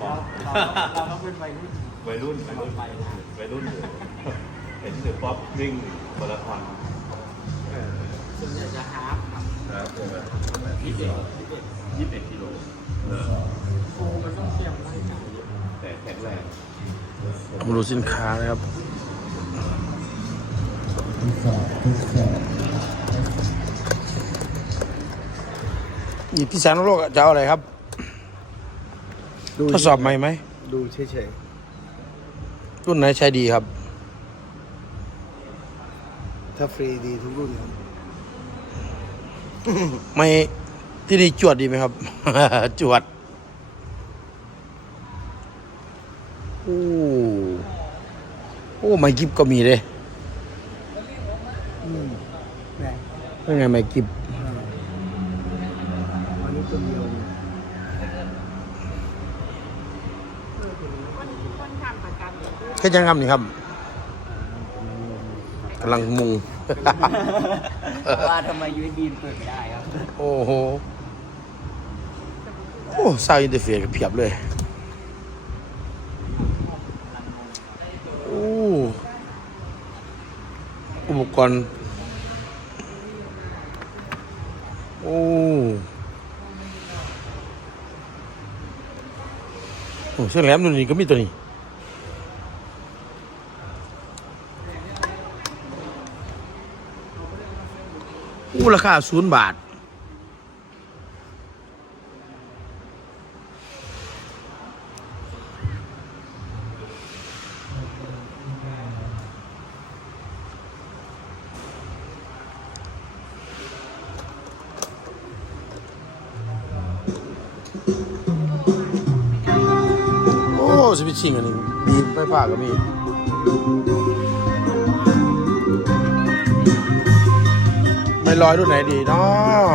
ป๊อปเราเราต้องเป็นวัยรุ่นวัยรุ่นวัยรุ่นวัยรุ่นเห็นถือป๊อปวิ่งมาราธอนส่วนใหญ่จะฮาร์ฟครับยี่สิบยี่สิบยี่สิบเอ็ดกิโลเออโอ้มันต้องเตรียมร่างกายเยอะแต่แข็งแรงมาดูสินค้านะครับนี่พี่แสนโลกจะเอาอะไรครับ ทดสอบใหม่ไหม ดูเฉยรุ่นไหนใช้ดีครับ ๆถ้าฟรีดีทุกรุ่นครับไม่ที่นี่จวดดีไหมครับ จวดโอ้โอ้ไม่กิบก็มีเลยอืมแหม่เป็นไงไม่กิบอันนี้ตัวเดียวคนคนทำประกันอยู่ด้วย แค่ยังครับนี่ครับกำลังมุง ว่าทำไมยูดีนเปิดไม่ได้ครับโอ้โห โอ้ซาวอินเตอร์เฟซก็เพียบเลย โอ้ อุปกรณ์ โอ้โอ้ เส้นแหลมตัวนี้ก็มีตัวนี้อู้ราคาศูนย์บาท สวิตชิงอันนี้มีไฟฟ้าก็มีไม่ลอยรุ่นไหนดีเนาะ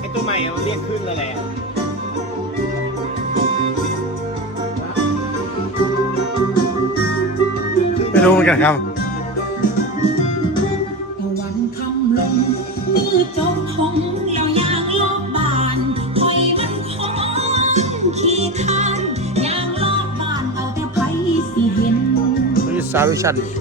ไอตัวใหม่มันเรียกขึ้นแล้วแหละไม่รู้เหมือนกันครับ นี่ส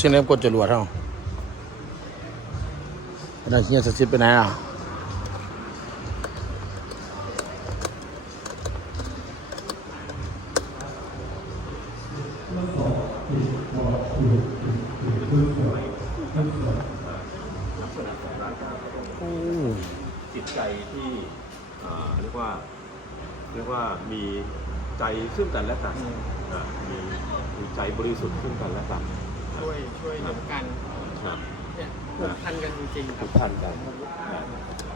เสียงแหลมกดจรวดเฮาอันนั้นเฮียสถิตไปไหนอะโอ้ จิตใจที่อ่าเรียกว่า เรียกว่ามีใจซึ่งกันและกันอ่ามีมีใจบริสุทธิ์ซึ่งกันและกัน ช่วยช่วยเหลือกัน ครับ เนี่ยผูกพันกันจริงๆครั ทุ บ กท่านกัน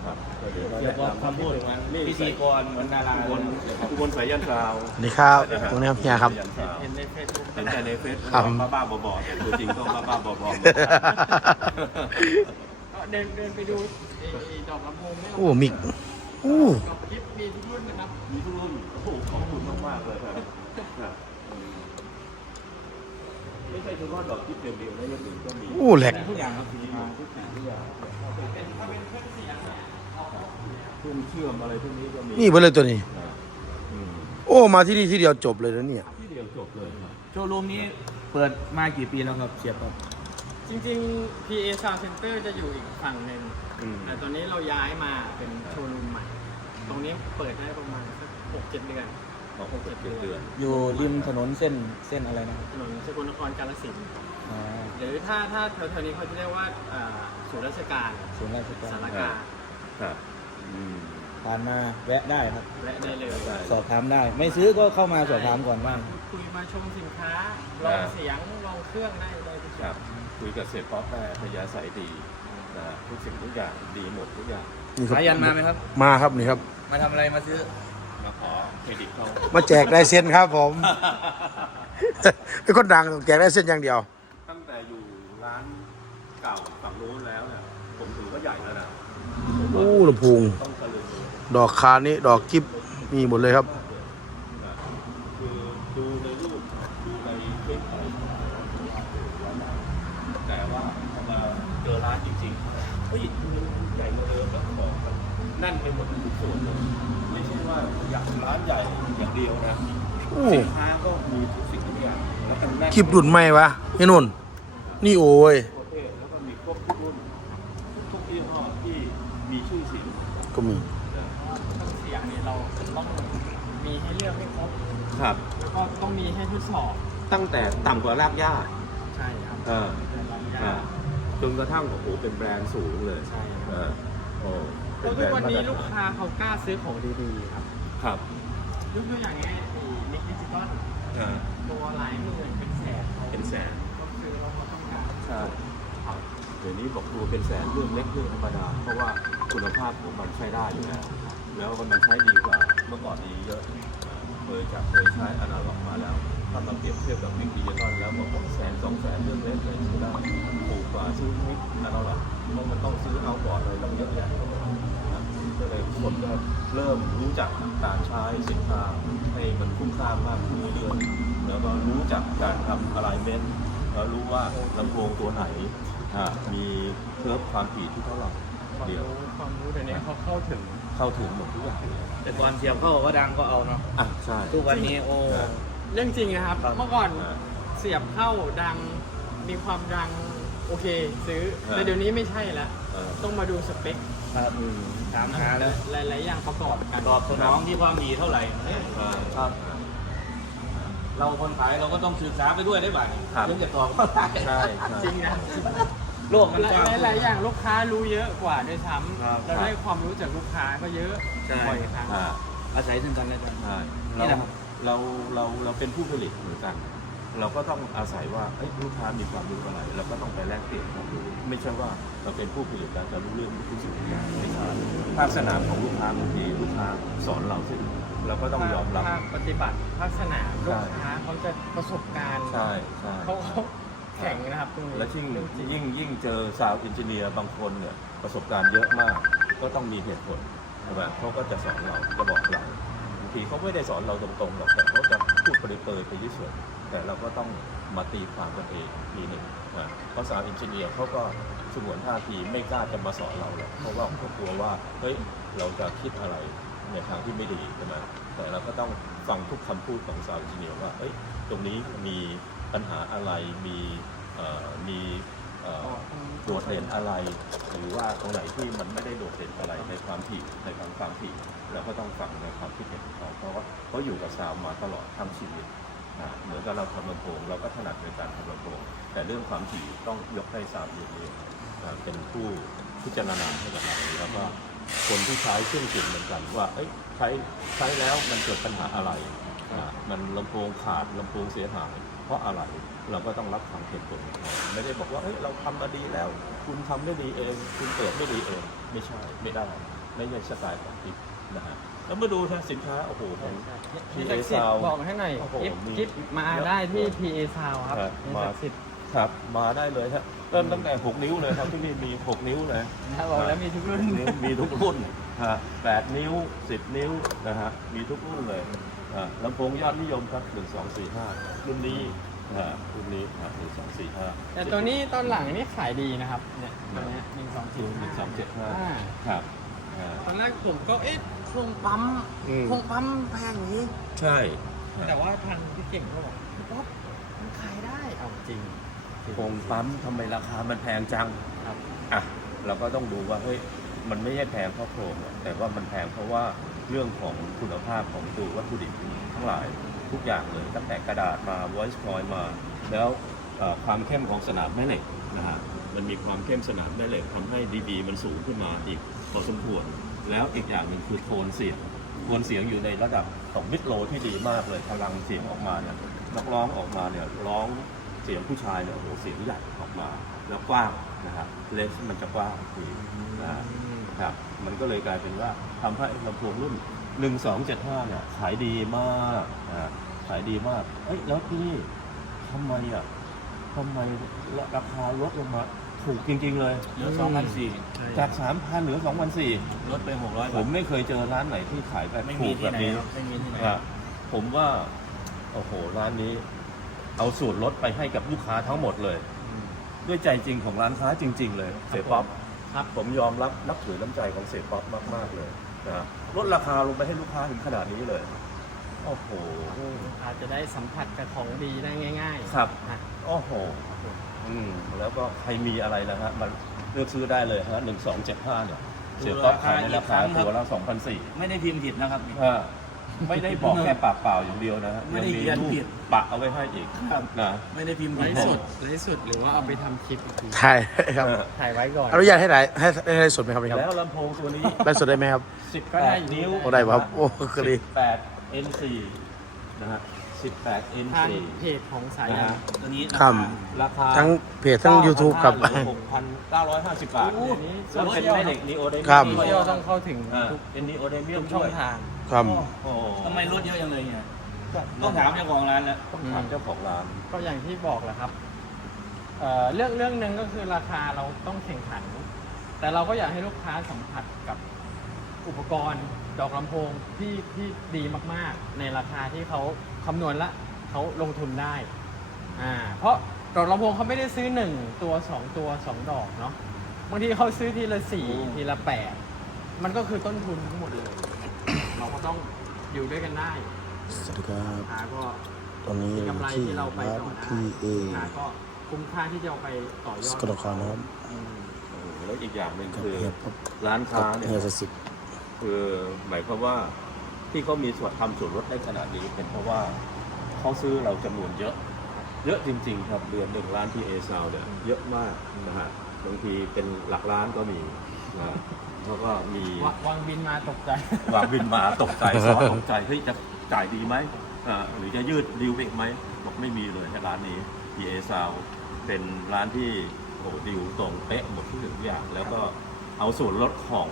ครับก็เดี๋ยวก็ เดี๋ยว แนะ บอก นำ คำพูดเหมือนพิธีก รเหมือนดาราอุบลอุบลสายยันซาวสวัสดีครับตรงนี้ครับเฮียครับสายันซาวเห็นในเฟซบุ๊กเห็นแต่ในเฟซครับ บ้าบ้าๆบอๆแต่ตัวจริงต้องบ้าบ้าๆบอก็เดินเดินไปดูไอ้ไอ้ดอกลำโพงเนี่ยโอ้มิกโอ้ดอกทิพย์มีทุกรุ่นนะครับๆมีทุกรุ่นโอ้โหขอบคุณมากๆเลยครับครับไม่ใช่เฉพาะดอกทิพย์เดียวๆนะอยังอื่นก็มีโอ้แหลกทุกอย่างครับมีมาทุกสิ่งทุกอย่างเครื่องเชื่อมอะไรพวกนี้ก็มีนี่เบอร์เลยตัวนี้อืมโอ้มาที่นี่ที่เดียวจบเลยนะเนี่ย ที่เดียวจบเลยครับ โชว์รูมนี้เปิดมากี่ปีแล้วครับเสียบครับ จริงๆ PA Sound Center จะอยู่อีกฝั่งหนึ่งอืม แต่ตอนนี้เราย้ายมาเป็นโชว์รูมใหม่ ตรงนี้เปิดได้ประมาณสักหกเจ็ดเดือนออกเจ็ดเดือน อยู่ริมถนนเส้นเส้นอะไรนะครับถนนสกลนครกาฬสินธุ์อ๋อหรือถ้าถ้าแถวๆนี้เขาจะเรียกว่าอ่าศูนย์ราชการศูนย์ราชการสารกลารครับอืม ผ่านมาแวะได้ครับ และได้เลยได้สอบถามได้ ไม่ซื้อก็เข้ามาสอบถามก่อนบ้าง คุยมาชมสินค้าลองเสียงลองเครื่องได้เลยทุกอคย่ารังบคุยกับเสร็จป๊อปได้พยาสายดีนะทุกสิ่งทุกอย่างดีหมดทุกอย่างนี่ครับ สายันมาไหมครับ มาครับนี่ครับ มาทำอะไรมาซื้อ มาขอเครดิตเขามาแจกลายเซ็นครับผม เป็นคนดังต้องแจกลายเซ็นอย่างเดียว ตั้งแต่อยู่ร้านเก่าฝั่งโน้นแล้วเนี่ยผมถือว่าใหญ่แล้วนะ โอ้ลำโพงต้องตะลึงเลยดอกคานี้ดอกกิฟมีหมดเลยครับนะคือดูในรูปดูในคลิปอะไรแต่ว่าพอมาเจอร้านจริงๆเฮ้ยใหญ่กว่าเดิมแล้วของมันแนั่นไปหมดทุกส่วนเลยไม่ใช่ว่าอยากร้านใหญ่อย่างเดียวนะโอ้สินค้าก็มีทุกสิ่งทุกอย่างแล้วกันแน่นคลิปรุ่นใหม่วะนี่นุ่นนี่โอ้ย ประเทศแล้วก็มีครบทุกรุ่นทุกยี่ห้อที่มีชื่อเสียง ก็มีนะเสียงเนี่ยเราต้องมีให้เลือกให้ครบครับ แล้วก็ต้องมีให้ทดสอบตั้งแต่ต่ำกว่ารากหญ้าใช่ครับเออแต่บางอย่าอ่างจนกระทั่งโอ้โหเป็นแบรนด์สูงเลยใช่คเอรับอโอ้เป็แล้วนแบทุรกนด์วันนี้มาตรฐลูกค้าเขากล้าซื้อของดีๆครับครับยกตัวอย่างง่ายๆไอ้นิกดิจิตอลอ่าตัวหลายหมื่นเป็นแสนเขาเป็นแสนก็ซื้อเราก็ต้องการ ใช่ครับเดี๋ยวนี้บอกตัวเป็นแสนเรื่องเล็กเรื่องธรรมดา เพราะว่า คุณภาพของมันใช้ได้อยู่แล้วแล้วมันใช้ดีกว่าเมื่อก่อนนี้เยอะเคยจากเคยใช้อนาล็อกมาแล้วถ้ามาเปรียบเทียบกับมิกดิจิตอลแล้วบอกว่าแสนสองแสนเรื่องเล็กเลยซื้อได้ถูกกว่าซื้อมิกอนาล็อกเพราะมันต้องซื้อเอาบอร์ดอะไรต้องเยอะแยะก็เลยคนก็เริ่มรู้จักการใช้สินค้าให้มันคุ้มค่ามากขึ้นเรื่อยๆแล้วก็รู้จักการทำอะไรเมนแล้วรู้ว่าลำโพงตัวไหนอะมีเคร์ฟความถี่ที่เท่าไหร่ ความเดียว รู้ความรู้เดี๋ยวนี้เขาเข้าถึงเข้าถึงหมดทุกอย่างเลยแต่ก่อนเสียบเข้าก็ดังก็เอาเนาะอะใช่ ทุกวันนี้โอ้ใช่เรื่องจริงนะครับ ครับเมื่อก่อนอ่าเสียบเข้าดังมีความดังโอเค ซื้ออ่า แต่เดี๋ยวนี้ไม่ใช่แล้วเออต้องมาดูสเปคครับถามหาแล้วหลายๆอย่างประกอบกันตอบสนองที่ความดีเท่าไหร่อ่าครับ เราคนขายเราก็ต้องศึกษาไปด้วยได้บ่าครับ ถึงจะตอบเขาได้ ใช่ใช่จริงนะ โลกมันกว้างหลายๆอย่างลูกค้ารู้เยอะกว่าด้วยซ้ครับำเราได้ความรู้จากลูกค้าก็เยอะใช่บ่อยครั้งอ่าอาศัยซึ่งกันและกัน ใช่นี่เรานะครับ เราเราเราเป็นผู้ผลิตเหมือนกัน เราก็ต้องอาศัยว่าเอ้ยลูกค้ามีความรู้อะไร เราก็ต้องไปแลกเปลี่ยนความรู้ไม่ใช่ว่าเราเป็นผู้ผลิตแล้วจะรู้เรื่องทุกสิ่งทุกอย่างไม่ใช่ภาคสนามของลูกค้าบางทีลูกค้าสอนเราสิเราก็ต้องยอมรับ ภาคปฏิบัติภาคสนามลูใช่กค้าเขาจะประสบการณ์ใช่ใช่ เขาเขา แข็งนะครับตรงนี้และยิ่งเรื่องจริยิ่งยิ่งเจอซาวอินจิเนียร์บางคนเนี่ยประสบการณ์เยอะมาก ก็ต้องมีเหตุผลใช่ไหมเขาก็จะสอนเราจะบอกเราบางทีเขาไม่ได้สอนเราตรงๆหรอกแต่เขาจะพูดเปรยๆไปเฉยๆแต่เราก็ต้องมาตีความกันเองทีหนึ่งนะเพราะซาวอินจิเนียร์เขาก็สงวนท่าทีไม่กล้าจะมาสอนเราหรอกเพราะว่าเขากลัวว่าเฮ้ยเราจะคิดอะไรในทางที่ไม่ดีใช่ไหมแต่เราก็ต้องฟังทุกคำพูดของซาวอินจิเนียร์ว่าเอ้ยตรงนี้มี ปัญหาอะไรมีเอ่อมีเอ่อโดดเด่นอะไร หรือว่าตรงไหนที่มันไม่ได้โดดเด่นอะไรในความผิดในความความผิดเราก็ต้องฟังในความคิดเห็นของเขาเพราะว่าเขาอยู่กับสาวมาตลอดทั้งชีวิตนะเหมือนกับเราทำลำโพงเราก็ถนัดในการทำลำโพงแต่เรื่องความถี่ต้องยกให้สาวอยู่เองนะเป็นผู้พิจารณาให้กับเราแล้วก็คนที่ใช้เครื่องเสียงเหมือนกันว่าเอ้ยใช้ใช้แล้วมันเกิดปัญหาอะไรอ่ามันลำโพงขาดลำโพงเสียหาย เพราะอะไรเราก็ต้องรับฟังเหตุผลของเขาไม่ได้บอกว่าเฮ้ยเราทำมาดีแล้ว คุณทำได้ดีเอง คุณเปิดไม่ดีเอง ไม่ใช่ไม่ได้ ไม่ใช่สไตล์ของทิปนะฮะแล้วมาดูทางสินค้าโอ้โหของ พี่ PA ศักดิ์สิทธิ์ Sound บอกให้หน่อยโอ้โหคลิปมีคลิปมาได้ที่ PA Sound ครับครับพี่มาศักดิ์สิทธิ์ครับมาได้เลยครับเริ่มตั้งแต่ 6 นิ้วเลยครับที่นี่มี 6 นิ้วเลย นะบอกแล้วมีทุกรุ่นนิ้วมีทุกรุ่นฮะแปดนิ้วสิบนิ้วนะฮะ มีทุกรุ่นเลยอ่า ลำโพงยอดนิยมครับหนึ่งสองสี่ห้ารุ่นนี้อ่ารุ่นนี้หนึ่งสองสี่ห้าแต่ตัวนี้ตอนหลังนี่ขายดีนะครับ เนี่ยตัวเนี้หนึ่งสองคิวหนึ่งสองเจ็ดห้าอ่าครับอ่าตอนแรกผมก็เอ๊ะโครงปั๊มอืมโครงปั๊มแพงอย่างนี้ ใช่ แต่ว่าทางพี่เก่งก็บอกพี่ป๊อปมันขายได้เอาจริงโครงปั๊มทำไมราคามันแพงจังครับอะเราก็ต้องดูว่าเฮ้ยมันไม่ใช่แพงเพราะโครงหรอกแต่ว่ามันแพงเพราะว่า เรื่องของคุณภาพของตัววัตถุดิบทั้งหลายทุกอย่างเลยตั้งแต่กระดาษมา voice coil มา แล้วความเข้มของสนามแม่เหล็กนะฮะมันมีความเข้มสนามแม่เหล็กทำให้ดีๆมันสูงขึ้นมาอีกพอสมควร แล้วอีกอย่างหนึ่งคือโทนเสียงโทนเสียงอยู่ในระดับของมิดโลที่ดีมากเลยพลังเสียงออกมาเนี่ยนักร้องออกมาเนี่ยร้องเสียงผู้ชายเนี่ยโอ้โหเสียงใหญ่ออกมา แล้วกว้างนะฮะเลนส์มันจะกว้างทีนะ ครับ มันก็เลยกลายเป็นว่าทำให้ลำโพงรุ่นหนึ่งสองเจ็ดห้าเนี่ยขายดีมากนะขายดีมาก เอ้ยแล้วที่นี่ทำไมอะทำไมราคาลดลงมาถูกจริง ๆ เลย เหลือสองพันสี่จากสามพันเหลือสองพันสี่ลดไปหกร้อยผมไม่เคยเจอร้านไหนที่ขายแบบไม่ถูมีกที่แบบไหนนี้ ครับไม่มีที่ไหนอะผมว่า โอ้โห ร้านนี้ เอาสูตรลดไปให้กับลูกค้าทั้งหมดเลยด้วยใจจริงของร้านค้าจริง ๆ เลยเสียป๊อป ครับ ผมยอมรับนับถือน้ำใจของเสียป๊อปมาก ๆ เลยนะลดราคาลงไปให้ลูกค้าถึงขนาดนี้เลย โอ้โห อาจจะได้สัมผัสกับของดีได้ง่ายๆครับนะโอ้โห อืม แล้วก็ใครมีอะไรนะฮะมันเลือกซื้อได้เลยฮะหนึ่งสองเจ็ดห้าเนี่ย เสียป๊อปขายในราคาตัวละสองพันสี่ไม่ได้พิมพ์ผิดนะครับ ไม่ได้บอกแค่ปากเปล่าอย่างเดียวนะฮะไม่ได้เขียนรูปผิด ปะเอาไว้ให้อีกครับ นะไม่ได้พิมพ์ไลผิดฟ์สดไลฟ์สดหรือว่าเอาไปทำคลิปอีกทีถ่ายครับเออถ่ายไว้ก่อน อนุญาตให้ไหนให้ให้ให้สดไหมครับพี่ครับแล้วลำโพงตัวนี้ได้สดได้ไหมครับ ก็ได้18นิ้วโอ้ได้ครับโอ้ก็ดี 18 N4 นะฮะ18 ทาง N4 เพจของสานะยันฮะตัวนี้ครับ ราคาทั้งเพจทั้ง YouTube กับ 6,950 บาทโอ้โหแล้วเป็นแม่เหล็กนีโอเดเมีครับเที่ยวต้องเข้าถึงอ่าทุก เป็นนีโอเดเมียทุมกช่องด้วย ทาง ครับ โอ้โหทำไมลดเยอะจังเลยเนี่ยต้องถามเจ้าของร้านแล้ว ต้องถามเจ้าของร้าน ก็อย่างที่บอกแหละครับเอ่อเรื่องเรื่องหนึ่งก็คือราคาเราต้องแข่งขัน แต่เราก็อยากให้ลูกค้าสัมผัสกับอุปกรณ์ดอกลำโพงที่ที่ดีมากๆ ในราคาที่เขาคำนวณละเขาลงทุนได้อ่าเพราะดอกลำโพงเขาไม่ได้ซื้อหนึ่งตัวสองตัวสองดอกเนาะบางทีเขาซื้อทีละสี่อืมทีละแปดมันก็คือต้นทุนทั้งหมดเลย เราก็ต้องอยู่ด้วยกันได้สวัสดีครับลูกค้าก็ตอนนี้มีอยู่กำไรที่ที่เราไปร้านต่อได้พีเอลูกค้าก็คุ้มค่าที่จะเอาไปต่อยอสดกลนครนะครับอืมโอ้โหแล้วอีกอย่างหนึ่งกับคือ เฮียป๊อปร้านกัค้าบเนี่ยเฮียสสิกคือหมายความว่าที่เขามีส่วนทำส่วนลดได้ขนาดนี้เป็นเพราะว่าเขาซื้อเราจำนวนเยอะ เยอะจริง ๆ ครับเดือนหนึ่งล้านที่เอซาวเนี่ยเยอะมากนะฮะบางทีเป็นหลักล้านก็มีนะ แล้วก็มีวะวางบินมาตกใจ วางบินมาตกใจซอสตกใจเฮ้ยจะจ่ายดีไหมอ่าหรือจะยืดดีลไปอีกไหมบอกไม่มีเลยร้านนี้ PA Sound เป็นร้านที่โอ้โหดีลตรงเป๊ะหมดทุกสิ่งทุกอย่าง แล้วก็เอาส่วนลดของ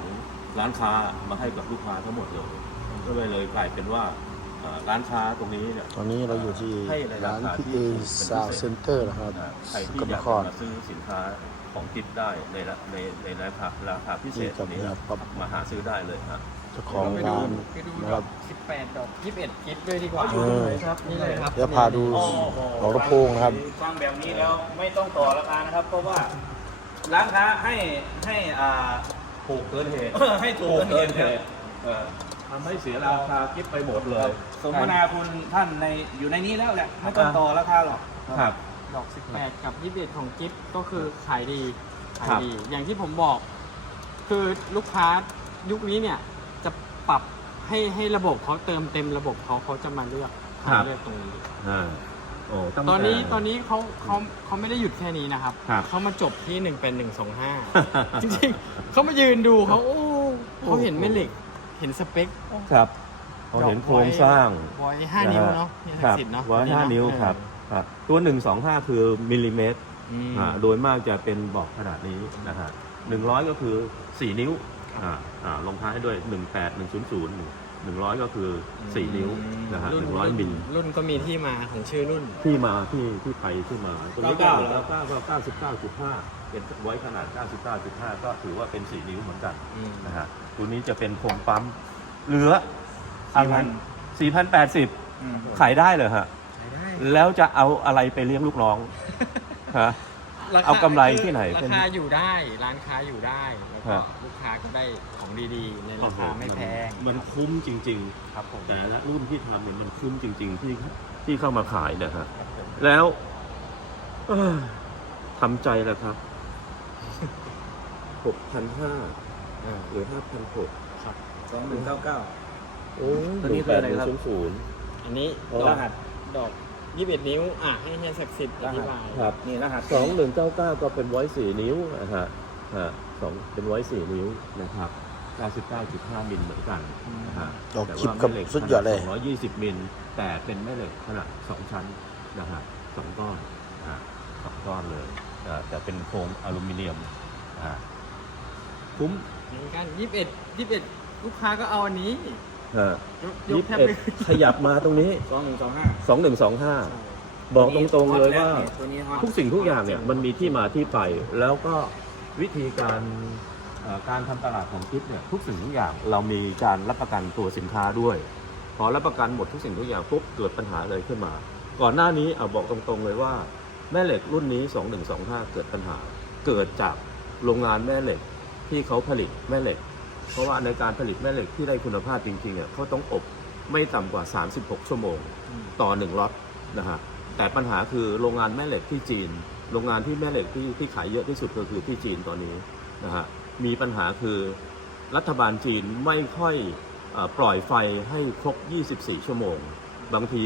ร้านค้ามาให้กับลูกค้าทั้งหมดเลยก็เลยเลยกลายเป็นว่าอ่าร้านค้าตรงนี้เนี่ย ตอนนี้เราอยู่ที่ให้ในราร้านคาพีที่เอถูกเป็นพิเศษซาวเซ็นเตอร์นะครับอ่าใครสที่กลอนยากคจะรมาซื้อสินค้า ของกิฟได้ในราในในราคาราคาพิเศษตรงนี้นี่ครับครับมาหาซื้อได้เลยครับเจ้าของไปดูร้านไปดูนะดคอรักบ18ดอก21กิฟต์ด้วยดีกว่าเออนี่เลยครับเดี๋ยวพาดูโอ้โหดอกลำโพงนะครับ ฟังแบบนี้แล้วไม่ต้องต่อราคานะครับ เพราะว่าร้านค้าให้ให้อ่า ถูกเกินเหตุ ให้ถูกเกินเหตุเออทำให้เสียราคากิฟไปหมดเลย สมนาคุณท่านในอยู่ในนี้แล้วแหละไม่ต้องต่อราคาหรอกครับ ดอก 18 กับ 21 ของกิฟต์ก็คือขายดีขายครับดี อย่างที่ผมบอก คือลูกค้ายุคนี้เนี่ยจะปรับให้ให้ระบบเขาเติมเต็มระบบเขาเขาจะมาเลือกทางเลือกตรงนี้ อ่าโอ้ตั้งตอนนี้แตอนนี้เขาเขาเขาไม่ได้หยุดแค่นี้นะครับ ครับ เขามาจบที่หนึ่งเป็นหนึ่งสองห้าจริงๆเขามายืนดูเขาโอ้เขาเห็นแม่เหล็ก เห็นสเปคครับเขาเห็นโครงสร้างบอยห้านิ้วเนาะเนี่ยคศักรับดิ์สิทธิ์เนาะไว้ห้าเอะนิ้วครับ ครับตัวหนึ่งสองห้าคือมิลลิเมตรอืม อ่าโดยมากจะเป็นบอกขนาดนี้นะฮะหนึ่งร้อยก็คือสี่นิ้วอ่าอ่าลงท้ายด้วยหนึ่งแปดหนึ่งศูนย์ศูนย์หนึ่งร้อยก็คือสี่นิ้วนะฮะหนึ่งร้อยมิล รุ่นก็มีที่มาของชื่อรุ่น ที่มาที่ที่ไปที่มาตรงนี้เก้าก็เก้าเหรอ เก้าก็เก้าสิบเก้าจุดห้าเป็นไว้ขนาดเก้าสิบเก้าจุดห้าก็ถือว่าเป็นสี่นิ้วเหมือนกันอืม นะฮะตัวนี้จะเป็นโครงปั๊มเหลืออะไรสี่พันแปดสิบอืมขายได้เลยฮะ แล้วจะเอาอะไรไปเลี้ยงลูกน้องฮะรคเอากำไรที่ไหนราคาอยู่ได้ร้านค้าอยู่ได้แล้วก็ฮะ ลูกค้าก็ได้ของดีๆ ในราคาไม่แพงมันคุ้มจริง ครับผมๆ แต่ละรุ่นที่ทำเนี่ยมันคุ้มจริง ๆ ที่ที่เข้ามาขายนะฮะแล้วเอ้อทำใจแล้วครับ หกพันห้าหรือห้าพันหกสองหนึ่งเก้าเก้า โอ้ตัวนี้คืออะไรครับ ศูนย์ศูนย์อันนี้อ๋อดอก ดอก21นิ้ว อะให้เฮียศักดิ์สิทธิ์อธิบายครับนี่รหัสสองหนึ่งเก้าเก้าก็เป็นไว้สี่นิ้วนะฮะฮะสองเป็นไว้สี่นิ้วนะครับเก้าสิบเก้าจุดห้ามิลเหมือนกันนะฮะดอกแต่คลิปว่ากับแม่เหล็กสุดยอดเลยสองร้อยยี่สิบมิล แต่เป็นแม่เหล็กขนาดสองชั้นนะฮะสองก้อนอ่าสองก้อนเลยอ่าแต่เป็นโครงอลูมิเนียมอ่าคุ้มเหมือนกัน21 21ลูกค้าก็เอาอันนี้ ฮะยยี่กสิแทบบเอ็ดไม่ขยับมาตรงนี้สองหนึ่งสองห้าสองหนึ่งสองห้าบอกตรงๆเลยว่าตัวนี้ฮอตทุกสิ่งทุกอย่างเนี่ยมันมีที่มาที่ไป แล้วก็วิธีการเอ่อการทำตลาดของคิดเนี่ยทุกสิ่งทุกอย่างเรามีการรับประกันตัวสินค้าด้วย พอรับประกันหมดทุกสิ่งทุกอย่างปุ๊บเกิดปัญหาเลยขึ้นมา ก่อนหน้านี้เอาบอกตรงๆเลยว่าแม่เหล็กรุ่นนี้ 2125 เกิดปัญหา เกิดจากโรงงานแม่เหล็กที่เขาผลิตแม่เหล็ก เพราะว่าในการผลิตแม่เหล็กที่ได้คุณภาพจริงๆเนี่ยเขาต้องอบไม่ต่ำกว่า 36 ชั่วโมงต่อหนึ่งล็อตนะฮะแต่ปัญหาคือโรงงานแม่เหล็กที่จีน โรงงานที่แม่เหล็กที่ที่ขายเยอะที่สุดก็คือที่จีนตอนนี้นะฮะมีปัญหาคือรัฐบาลจีนไม่ค่อยเออปล่อยไฟให้ครบ 24 ชั่วโมง บางที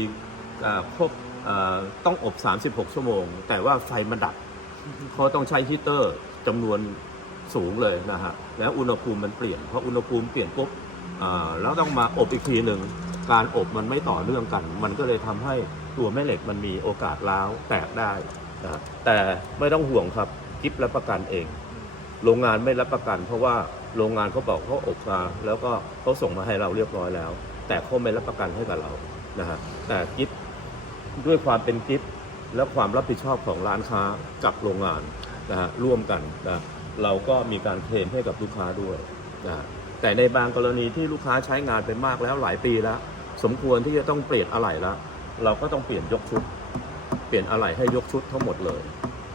เอ่อครบเอ่อต้องอบ 36 ชั่วโมง แต่ว่าไฟมันดับเขาต้องใช้ฮีตเตอร์จำนวน สูงเลยนะฮะแล้วอุณหภูมิมันเปลี่ยนพออุณหภูมิเปลี่ยนปุ๊บแล้วต้องมาอบอีกทีหนึ่งการอบมันไม่ต่อเนื่องกัน มันก็เลยทำให้ตัวแม่เหล็กมันมีโอกาสร้าวแตกได้นะแต่ไม่ต้องห่วงครับกิฟรับประกันเอง โรงงานไม่รับประกัน เพราะว่าโรงงานเขาบอกเขาอบมาแล้วก็เขาส่งมาให้เราเรียบร้อยแล้ว แต่เขาไม่รับประกันให้กับเรานะฮะแต่กิฟด้วยความเป็นกิฟและความรับผิดชอบของร้านค้ากับโรงงานนะฮะร่วมกันนะ เราก็มีการเคลมให้กับลูกค้าด้วยนะแต่ในบางกรณีที่ลูกค้าใช้งานไปมากแล้วหลายปีแล้ว สมควรที่จะต้องเปลี่ยนอะไหล่แล้วเราก็ต้องเปลี่ยนยกชุด เปลี่ยนอะไหล่ให้ยกชุดทั้งหมดเลย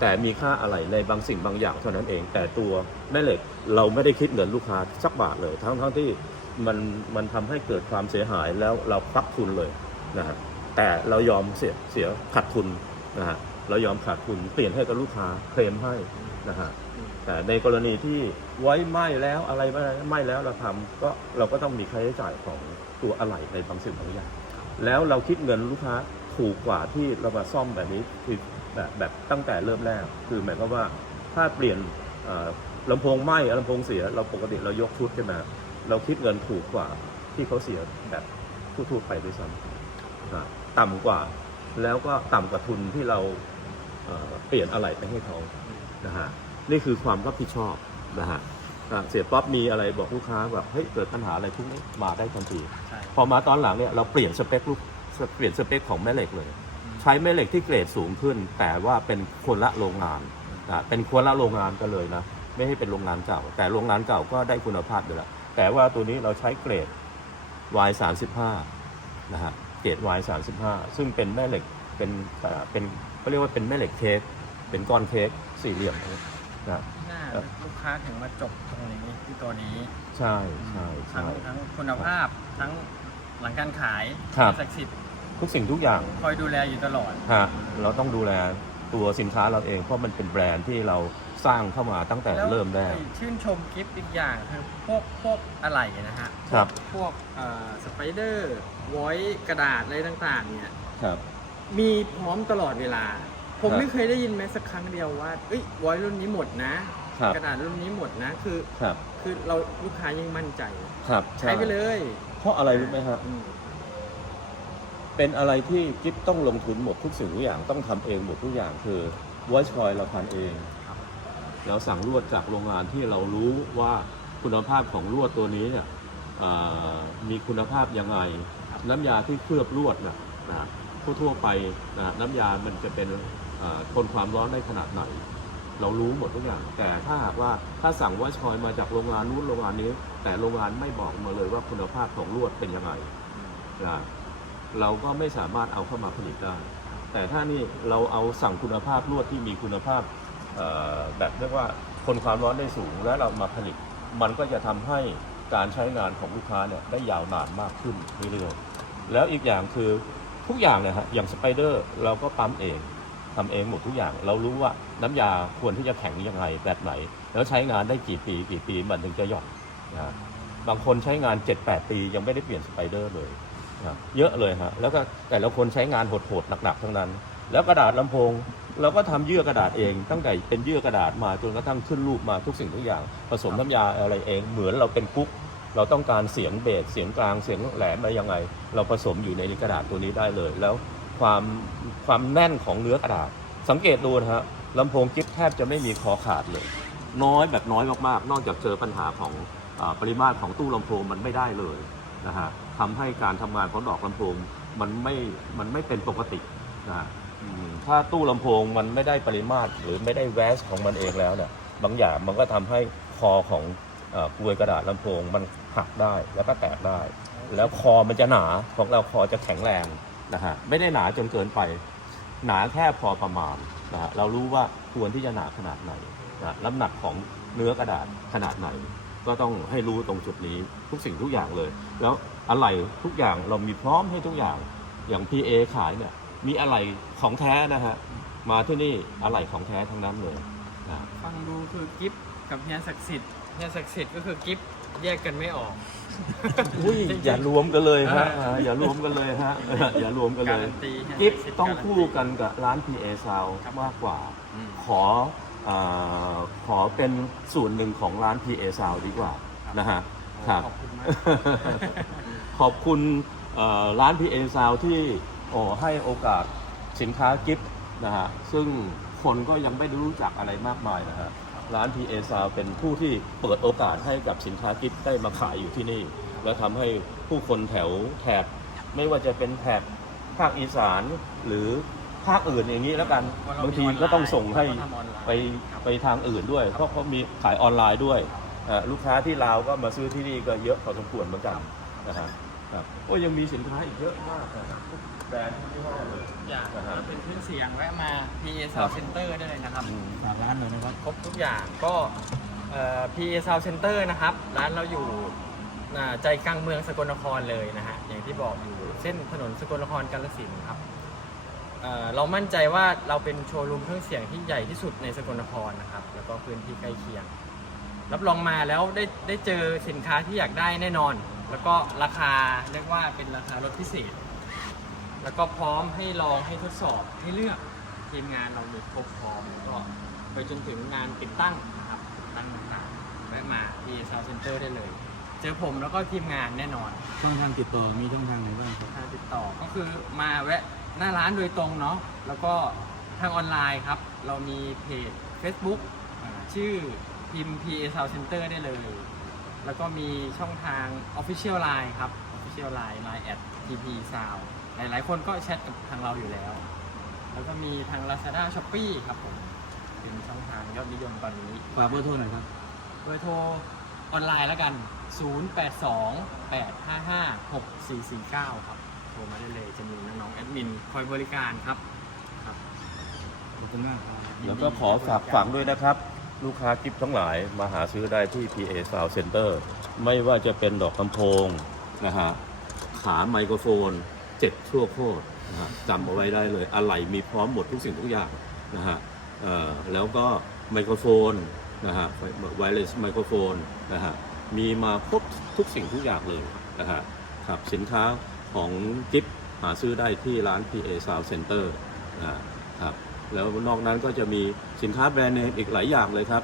แต่มีค่าอะไหล่ในบางสิ่งบางอย่างเท่านั้นเอง แต่ตัวแม่เหล็กเราไม่ได้คิดเงินลูกค้าสักบาทเลย ทั้งทั้งที่มันมันทำให้เกิดความเสียหายแล้วเราควักทุนเลยนะฮะแต่เรายอมเสียเสียขาดทุนนะฮะเรายอมขาดทุนเปลี่ยนให้กับลูกค้าเคลมให้นะฮะ แต่ในกรณีที่ไว้ไหม้แล้วอะไรไม่ไหม้แล้วเราทำก็เราก็ต้องมีค่าใช้จ่ายของตัวอะไหล่ในบางสิ่งบางอย่างแล้วเราคิดเงินลูกค้าถูกกว่าที่เรามาซ่อมแบบนี้คือแบบแบบตั้งแต่เริ่มแรก คือหมายความว่าถ้าเปลี่ยนลำโพงไหม้ลำโพงเสีย เราปกติเรายกชุดใช่ไหมเราคิดเงินถูกกว่าที่เขาเสียแบบทั่วๆไปด้วยซ้ำต่ำกว่าแล้วก็ต่ำกว่าทุนที่เราเเปลี่ยนอะไหล่ไปให้เขานะฮะ นี่คือความรับผิดชอบนะฮะอะเสียป๊อปมีอะไรบอกลูกค้าแบบเฮ้ยเกิดปัญหาอะไรพวกนี้มาได้ทันทีใช่พอมาตอนหลังเนี่ยเราเปลี่ยนสเปคลูกเปลี่ยนสเปคของแม่เหล็กเลย ใช้แม่เหล็กที่เกรดสูงขึ้น แต่ว่าเป็นคนละโรงงานนะเป็นคนละโรงงานกันเลยนะไม่ให้เป็นโรงงานเก่า แต่โรงงานเก่าก็ได้คุณภาพอยู่แล้วแต่ว่าตัวนี้เราใช้เกรด Y 3 5นะฮะเกรด Y 3 5ซึ่งเป็นแม่เหล็กเป็นเอ่อเป็นเขาเรียกว่าเป็นแม่เหล็กเค้กเป็นก้อนเค้กสี่เหลี่ยม นะหน้าลูกค้าถึงมาจบตรงนี้ที่ตัวนี้ใช่ใช่ทั้งใช่ ทั้งคุณภาพทั้งหลังการขายครับ ศักดิ์สิทธิ์ทุกสิ่งทุกอย่างคอยดูแลอยู่ตลอด ฮะเราต้องดูแลตัวสินค้าเราเองเพราะมันเป็นแบรนด์ที่เราสร้างเข้ามาตั้งแต่แล้วเริ่มแรก ชื่นชมกิฟต์อีกอย่างคือพวกพวกอะไรนะฮะครับ พวกสไปเดอร์วอยกระดาษอะไรต่างๆเนี่ย ครับ มีพร้อมตลอดเวลา ผมครับไม่เคยได้ยินแม้สักครั้งเดียวว่าเอ้ยวอยรุ่นนี้หมดนะ ครับกระดาษรุ่นนี้หมดนะ คือ ครับคือเราลูกค้ายิ่งมั่นใจ ครับใช้ไปเลยเพราะอะไรรู้ไหมครับอืมเป็นอะไรที่จิ๊บต้องลงทุนหมดทุกสิ่งทุกอย่างต้องทำเองหมดทุกอย่างคือ voice coil เราพันเองเราสั่งลวดจากโรงงานที่เรารู้ว่าคุณภาพของลวดตัวนี้เนี่ยเอ่อมีคุณภาพยังไง น้ำยาที่เคลือบลวดนะนะทั่วๆไปนะน้ำยามันจะเป็นเอ่อ ทนความร้อนได้ขนาดไหน เรารู้หมดทุกอย่าง แต่ถ้าหากว่าถ้าสั่งว่าชอยมาจากโรงงานนู้นโรงงานนี้ แต่โรงงานไม่บอกมาเลยว่าคุณภาพของลวดเป็นยังไงนะเราก็ไม่สามารถเอาเข้ามาผลิตได้ แต่ถ้านี่เราเอาสั่งคุณภาพลวดที่มีคุณภาพเอ่อแบบเรียกว่าทนความร้อนได้สูงและเรามาผลิต มันก็จะทำให้การใช้งานของลูกค้าเนี่ยได้ยาวนานมากขึ้นเรื่อยๆแล้วอีกอย่างคือทุกอย่างเนี่ยฮะอย่างสไปเดอร์เราก็ปั๊มเอง ทำเองหมดทุกอย่าง เรารู้ว่าน้ำยาควรที่จะแข็งยังไงแบบไหน แล้วใช้งานได้กี่ปีกี่ปีมันถึงจะหย่อนนะฮะบางคนใช้งาน 7-8 ปียังไม่ได้เปลี่ยนสไปเดอร์เลยนะเยอะเลยฮะแล้วก็แต่ละคนใช้งานโหดๆหนักๆทั้งนั้น แล้วกระดาษลำโพงเราก็ทำเยื่อกระดาษเอง ตั้งแต่เป็นเยื่อกระดาษมาจนกระทั่งขึ้นรูปมาทุกสิ่งทุกอย่าง ผสมน้ำยาอะไรเอง เหมือนเราเป็นกุ๊กเราต้องการเสียงเบสเสียงกลางเสียงแหลมอะไรยังไง เราผสมอยู่ในกระดาษตัวนี้ได้เลยแล้ว ความความแน่นของเนื้อกระดาษ สังเกตดูนะฮะลำโพงกิ๊บแทบจะไม่มีคอขาดเลย น้อยแบบน้อยมากๆ นอกจากเจอปัญหาของอปริมาตรของตู้ลำโพงมันไม่ได้เลยนะฮะทำให้การทำงานของดอกลำโพงมันไม่มันไม่เป็นปกตินะถ้าตู้ลำโพงมันไม่ได้ปริมาตรหรือไม่ได้แวสของมันเองแล้วเนี่ยบางอย่างมันก็ทำให้คอของกลวยกระดาษลำโพงมันหักได้แล้วก็แตกได้ แล้วคอมันจะหนาของเราคอจะแข็งแรง นะฮะไม่ได้หนาจนเกินไป หนาแค่พอประมาณนะฮะเรารู้ว่าควรที่จะหนาขนาดไหนนะน้ำหนักของเนื้อกระดาษขนาดไหน ก็ต้องให้รู้ตรงจุดนี้ทุกสิ่งทุกอย่างเลย แล้วอะไรทุกอย่างเรามีพร้อมให้ทุกอย่างอย่าง PA ขายเนี่ยมีอะไรของแท้นะฮะมาที่นี่อะไรของแท้ทั้งนั้นเลยนะฟังดูคือกิฟกับเฮียศักดิ์สิทธิ์เฮียศักดิ์สิทธิ์ก็คือกิฟแยกกันไม่ออก อุ้ยอย่ารวมกันเลยฮะอ่าอย่ารวมกันเลยฮะอย่ารวมกันเลยการันตีเฮียกิฟศัดิ์สิทธิ์ต้องการันตีคู่กันกับร้าน PA Sound มากกว่า อืม ขอเอ่อขอเป็นส่วนหนึ่งของร้าน PA Sound ดีกว่านะฮะครับ ขอบคุณมาก ขอบคุณเอ่อร้าน PA Sound ที่โอ้ให้โอกาสสินค้ากิฟต์นะฮะซึ่งคนก็ยังไม่ได้รู้จักอะไรมากมายนะฮะ ร้าน PA Sound เป็นผู้ที่เปิดโอกาสให้กับสินค้ากิฟต์ได้มาขายอยู่ที่นี่ และทำให้ผู้คนแถวแถบไม่ว่าจะเป็นแถบภาคอีสานหรือภาคอื่นอย่างนี้แล้วกันเพราะเราบางทีมีออนไลน์ก็ต้องส่งให้เราทำออนไลน์ไปไปทางอื่นด้วย เพราะเขามีขายออนไลน์ด้วยเอ่อลูกค้าที่ลาวก็มาซื้อที่นี่ก็เยอะพอสมควรเหมือนกันนะฮะครับโอ้ยังมีสินค้าอีกเยอะมากนะครับทุก แบรนด์ทุกยี่ห้อเลยอยากนะครับเป็นเครื่องเสียงแวะมา PA ครั Sound บ Center ได้เลยนะครับอืมฝากร้านเลยนะครับครบทุกอย่างก็เอ่อ PA Sound Center นะครับ ร้านเราอยู่อ่าใจกลางเมืองสกลนครเลยนะฮะ อย่างที่บอกอยู่เส้นถนนสกลนครกาฬสินธุ์ครับเอ่อเรามั่นใจว่าเราเป็นโชว์รูมเครื่องเสียงที่ใหญ่ที่สุดในสกลนครนะครับ แล้วก็พื้นที่ใกล้เคียง รับรองมาแล้วได้ได้เจอสินค้าที่อยากได้แน่นอน แล้วก็ราคาเรียกว่าเป็นราคาลดพิเศษ แล้วก็พร้อมให้ลองให้ทดสอบให้เลือกทีมงานเรามีครบพร้อมแล้วก็ไปจนถึงงานติดตั้งนะครับติดตั้งต่างๆแวะมาที่ซาวเซ็นเตอร์ได้เลย เจอผมแล้วก็ทีมงานแน่นอนช่องทางติดต่อมีช่องทางไหนบ้างครับทางติดต่อก็คือมาแวะหน้าร้านโดยตรงเนาะแล้วก็ทางออนไลน์ครับ เรามีเพจ Facebook อ่าชื่อพิมพ์ PA Sound Center ได้เลย แล้วก็มีช่องทาง Official Line ครับ Official Line Line at TP Sound หลาย ๆ คนก็แชทกับทางเราอยู่แล้ว แล้วก็มีทาง Lazada Shopee ครับผมเป็นช่องทางยอดนิยมตอนนี้ฝากเบอร์โทรหน่อยครับเบอร์โทรออนไลน์แล้วกัน 0828556449 ครับ โทรมาได้เลยจะมีน้อง ๆ แอดมินคอยบริการครับ ครับ ขอบคุณมากครับแล้วก็ขอฝากฝังด้วยนะครับ ลูกค้ากิฟต์ทั้งหลายมาหาซื้อได้ที่ PA Sound Center ไม่ว่าจะเป็นดอกลำโพงนะฮะขาไมโครโฟน เจ็ดชั่วโคตรนะฮะจำเอาไว้ได้เลยอะไรมีพร้อมหมดทุกสิ่งทุกอย่างนะฮะแล้วก็ไมโครโฟนนะฮะไวเลสไมโครโฟนนะฮะมีมาครบทุกสิ่งทุกอย่างเลยนะฮะครับสินค้าของกิฟต์หาซื้อได้ที่ร้าน PA Sound Center นะฮะครับแล้วนอกนั้นก็จะมีสินค้าแบรนด์เนมอีกหลายอย่างเลยครับ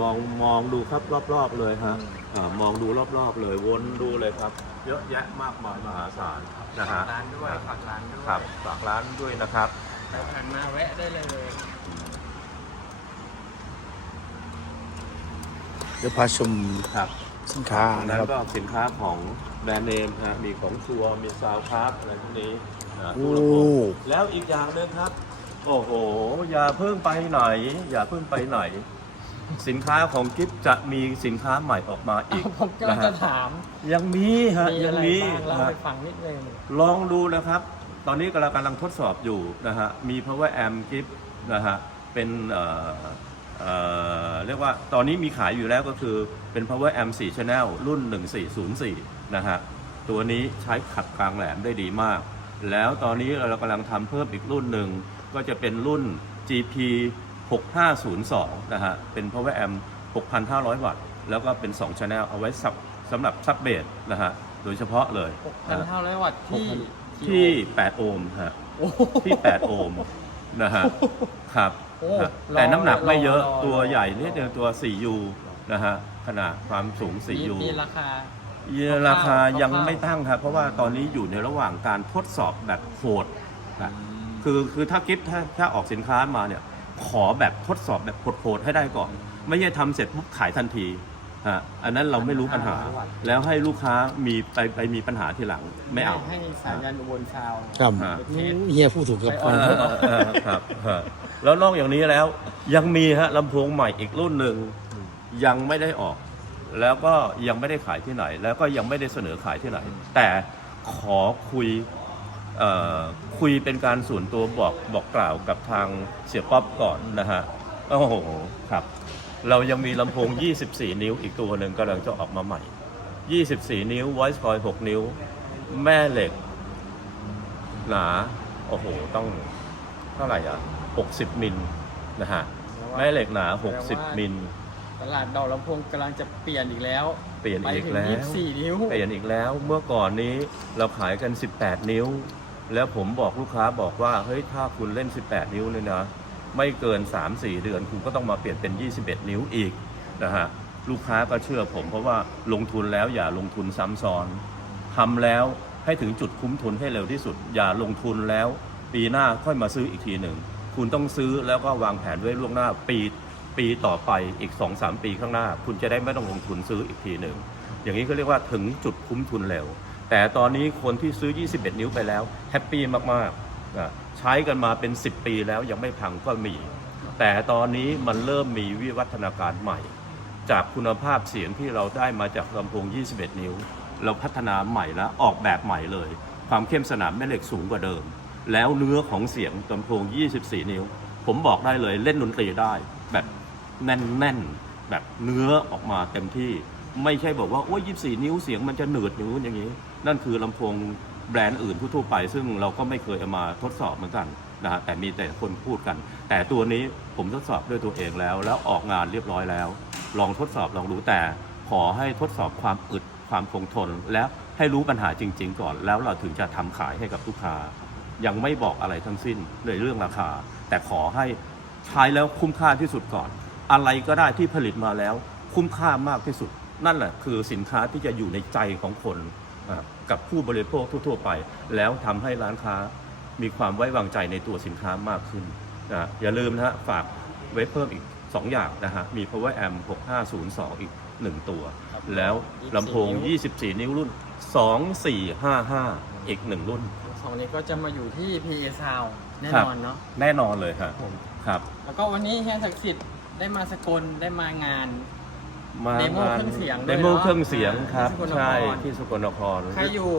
ลองมองดูครับรอบๆเลยฮะอ่ามองดูรอบๆเลยวนดูเลยครับ เยอะแยะมากมายมหาศาลนะฮะฝากร้านด้วยฝากร้านด้วยครับฝากร้านด้วยนะครับใครผ่านมาแวะได้เลยเดี๋ยวพาชมครับสินค้าตรงนะนั้ครับนก็สินค้าของแบรนด์เนมฮะมีของชัวร์มีซาวคาร์อะไรพวกนี้นะโอ้ ตู้ลำโพงแล้วอีกอย่างหนึ่งครับ โอ้โห อย่าเพิ่งไปไหน อย่าเพิ่งไปไหน สินค้าของกิฟจะมีสินค้าใหม่ออกมาอีกผมกำลันะงจะฮะถาม ยังมีฮะมียัอะงไรมีบ้างเล่าฮะให้ฟังนิดนึง ลองดูนะครับ ตอนนี้กำลังกำลังทดสอบอยู่นะฮะ มี power amp กิฟนะฮะ เป็นเอ่อเอ่อเรียกว่า ตอนนี้มีขายอยู่แล้วก็คือเป็น power amp 4 channel รุ่น 1404 นะฮะ ตัวนี้ใช้ขัดกลางแหลมได้ดีมาก แล้วตอนนี้เรากำลังทำเพิ่มอีกรุ่นหนึ่ง ก็จะเป็นรุ่น GP 6502 นะฮะ เป็น power amp 6,500 วัตต์ แล้วก็เป็น 2 channel เอาไว้สับสำหรับซับเบสนะฮะ โดยเฉพาะเลยนะฮะ6,500 วัตต์ที่ที่ 8 โอห์มฮะ โอ้โห ที่ 8 โอห์มนะฮะ ครับโอ้ฮะรอแต่น้ำหนักไม่เยอะ รอรอ ตัวใหญ่นิดเดียวตัว 4U นะฮะ ขนาดความสูง มี 4U มีราคาเยราคายังคร่าวๆไม่ตั้งครับ เพราะว่าตอนนี้อยู่ในระหว่างการทดสอบแบบโหดนะ คือคือถ้ากิฟถ้าถ้าออกสินค้ามาเนี่ย ขอแบบทดสอบแบบโหดๆให้ได้ก่อน ไม่ใช่ทำเสร็จปุ๊บขายทันทีฮะอันนั้นเราไม่รู้ปัญหา แล้วให้ลูกค้ามีไปไปมีปัญหาทีหลังไม่เอา ให้สายันอุบลซาวด์ครับอ่าเฮียพูดถูกกับเออเออเออครับฮะแล้วนอกอย่างนี้แล้วยังมีฮะลำโพงใหม่อีกรุ่นหนึ่งยังไม่ได้ออก แล้วก็ยังไม่ได้ขายที่ไหน แล้วก็ยังไม่ได้เสนอขายที่ไหน แต่ขอคุยเอ่อ คุยเป็นการส่วนตัวบอกบอกกล่าวกับทางเสียป๊อปก่อนนะฮะโอ้โหครับ เรายังมีลำโพง 24 นิ้วอีกตัวหนึ่งกำลังจะออกมาใหม่ 24 นิ้ว voice coil 6 นิ้ว แม่เหล็ก หนา โอ้โห ต้องเท่าไหร่อะ 60 มิลนะฮะ แม่เหล็กหนา 60 มิลตลาดดอกลำโพงกำลังจะเปลี่ยนอีกแล้ว เปลี่ยนไปอีกถึงแล้ว 24 นิ้ว เปลี่ยนอีกแล้ว เมื่อก่อนนี้เราขายกัน 18 นิ้ว แล้วผมบอกลูกค้าบอกว่าเฮ้ยถ้าคุณเล่น 18 นิ้วเลยนะไม่เกิน 3-4 เดือนคุณก็ต้องมาเปลี่ยนเป็น 21 นิ้วอีกนะฮะลูกค้าก็เชื่อผมเพราะว่าลงทุนแล้วอย่าลงทุนซ้ำซ้อนทำแล้วให้ถึงจุดคุ้มทุนให้เร็วที่สุด อย่าลงทุนแล้ว ปีหน้าค่อยมาซื้ออีกทีหนึ่ง คุณต้องซื้อแล้วก็วางแผนไว้ล่วงหน้าปีปีต่อไปอีก 2-3 ปีข้างหน้า คุณจะได้ไม่ต้องลงทุนซื้ออีกทีหนึ่งอย่างนี้ก็เรียกว่าถึงจุดคุ้มทุนเร็ว แต่ตอนนี้คนที่ซื้อ 21 นิ้วไปแล้วแฮปปี้มากๆใช้กันมาเป็น 10 ปีแล้วยังไม่พังก็มี แต่ตอนนี้มันเริ่มมีวิวัฒนาการใหม่ จากคุณภาพเสียงที่เราได้มาจากลำโพง 21 นิ้ว เราพัฒนาใหม่แล้วออกแบบใหม่เลย ความเข้มสนามแม่เหล็กสูงกว่าเดิม แล้วเนื้อของเสียงลำโพง 24 นิ้ว ผมบอกได้เลยเล่นดนตรีได้แบบแน่นๆแบบเนื้อออกมาเต็มที่ ไม่ใช่บอกว่าโอ้ย24 นิ้วเสียงมันจะหนืดอย่างนู้นอย่างนี้ นั่นคือลำโพงแบรนด์อื่นทั่วไป ซึ่งเราก็ไม่เคยเอามาทดสอบเหมือนกันนะฮะแต่มีแต่คนพูดกัน แต่ตัวนี้ผมทดสอบด้วยตัวเองแล้ว แล้วออกงานเรียบร้อยแล้ว ลองทดสอบลองรู้แต่ ขอให้ทดสอบความอึดความคงทน และให้รู้ปัญหาจริง ๆ ก่อน แล้วเราถึงจะทำขายให้กับลูกค้า ยังไม่บอกอะไรทั้งสิ้นในเรื่องราคา แต่ขอให้ใช้แล้วคุ้มค่าที่สุดก่อน อะไรก็ได้ที่ผลิตมาแล้ว คุ้มค่ามากที่สุด นั่นแหละคือสินค้าที่จะอยู่ในใจของคน กับผู้บริโภคทั่ว ๆ ไป แล้วทำให้ร้านค้ามีความไว้วางใจในตัวสินค้ามากขึ้นนะอย่าลืมนะฮะฝากไว้เพิ่มอีก 2 อย่างนะฮะมี power amp 6502 อีก 1 ตัว แล้วลำโพง 24 นิ้วรุ่น 2455 อีก 1 รุ่นสองนี้ก็จะมาอยู่ที่ PA Sound แน่ครับนอนเนาะแน่นอนเลยครับผมครับ แล้วก็วันนี้เฮียศักดิ์สิทธิ์ได้มาสกลได้มางาน มาเดโมเครื่องเสียงด้วยเดโมเนอะเครื่องเสียงครับ ที่สกลนคร ใช่ที่สกลนคร ใครอยู่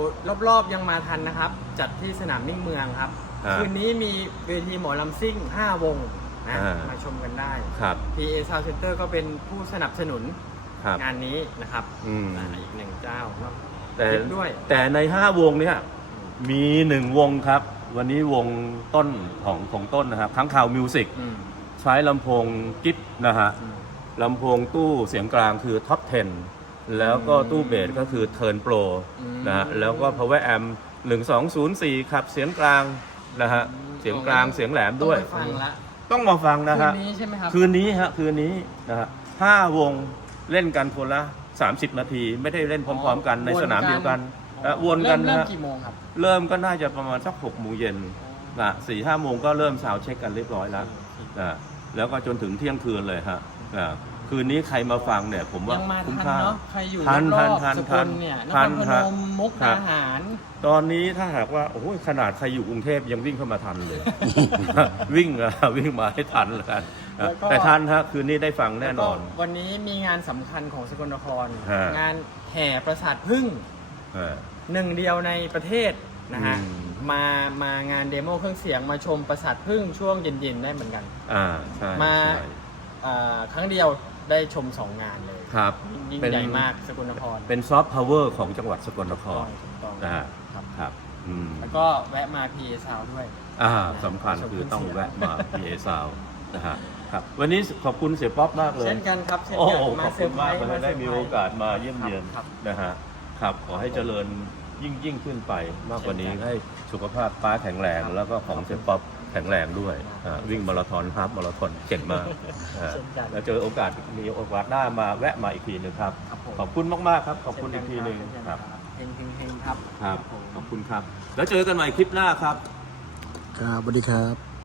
รอบๆยังมาทันนะครับ จัดที่สนามมิ่งเมืองครับอ่าคืนนี้มีเวทีหมอลำซิ่ง 5 วงนะอ่ามาชมกันได้ ครับ PA Sound Center ก็เป็นผู้สนับสนุนครับ งานนี้นะครับอืมอ่าอีกหนึ่งเจ้าครับแต่คลิปด้วย แต่ใน 5 วงเนี่ยมีหนึ่งวงครับ วันนี้วงต้นของของต้นนะครับค้างข่าวมิวสิกอืม ใช้ลำโพงกิฟนะฮะ อืม ลำโพงตู้เสียงกลางคือท็อป 10 แล้วก็ตู้เบสก็คือเทิร์นโปรอืมนะฮะแล้วก็ power amp 1204ครับเสียงกลางนะฮะเสียงกลางเสียงแหลมด้วย ต้องไปฟังละต้องมาฟังนะคืฮะนนี้ใช่ไหมครับ คืนนี้ฮะคืนนี้นะฮะห้าวงเล่นกันคนละ 30 นาที ไม่ได้เล่นพร้อม ๆ กันในสนามเดียวกันเอ่อวนกันเริ่นะมฮะ กี่โมงครับ เริ่มก็น่าจะประมาณสักหกโมงเย็นนะสี่ห้าโมงก็เริ่มซาวด์เช็คกันเรียบร้อยแล้วนะแล้วก็จนถึงเที่ยงคืนเลยฮะนะ คืนนี้ใครมาฟังเนี่ย ผมว่ายังมาคุ้มทันค่า เนาะใครอยู่ทันรอบทันๆสกทัลนเนี่ยนทัครนพครันบมมุกครัดาบหาร ตอนนี้ถ้าหากว่าโอ้ยขนาดใครอยู่กรุงเทพยังวิ่งเข้ามาทันเลย วิ่งอะวิ่งมาให้ทันเลยกันแล้วก็ แต่ทันฮะคืนนี้ได้ฟังแน่นอน ล้วก็วันนี้มีงานสำคัญของสกลนคร ฮะ งานแห่ประสาทพึ่งเออ หนึ่งเดียวในประเทศนะฮะอืม มามางานเดโมเครื่องเสียงมาชมประสาทพึ่งช่วงเย็นๆได้เหมือนกัน อ่าใช่มา ใช่ อ่าครั้งเดียว ได้ชมสองงานเลยครับ ยิ่งเป็น ใหญ่มากสกลนครเป็นซอฟต์พาวเวอร์ของจังหวัดสกลนครถูกต้องนะฮะครับครับอืมแล้วก็แวะมา PA Sound ด้วย อ่าสำคัญคือต้องแวะมา PA Sound นะฮะครับวันนี้ขอบคุณเสียป๊อปมากเลย เช่นกันครับเช่นโอ้กันโหมาขอบเซอคุณร์ไพรมากส์เลยมาเซได้อร์ไพรมีส์โอกาสมาเยี่ยมเยียนครับ นะฮะครับขอให้เจริญยิ่งยิ่งขึ้นไปมากกว่านี้เช่นกันให้สุขภาพป้าแข็งแรง แล้วก็ของเสียป๊อป แข็งแรงด้วยอ่าวิ่งมาราธอนฮาล์ฟมาราธอนเก่งมากอ่าเช่นกันแล้วเจอโอกาสมีโอกาสหน้ามาแวะมาอีกทีหนึงครับครับผมขอบคุณมากๆครับ ขอบคุณอีกทีหนึ่งเช่นคกัรันบเฮงเฮงเฮงครับครับผมขอบคุณครับ แล้วเจอกันใหม่คลิปหน้าครับ ครับสวัสดีครับ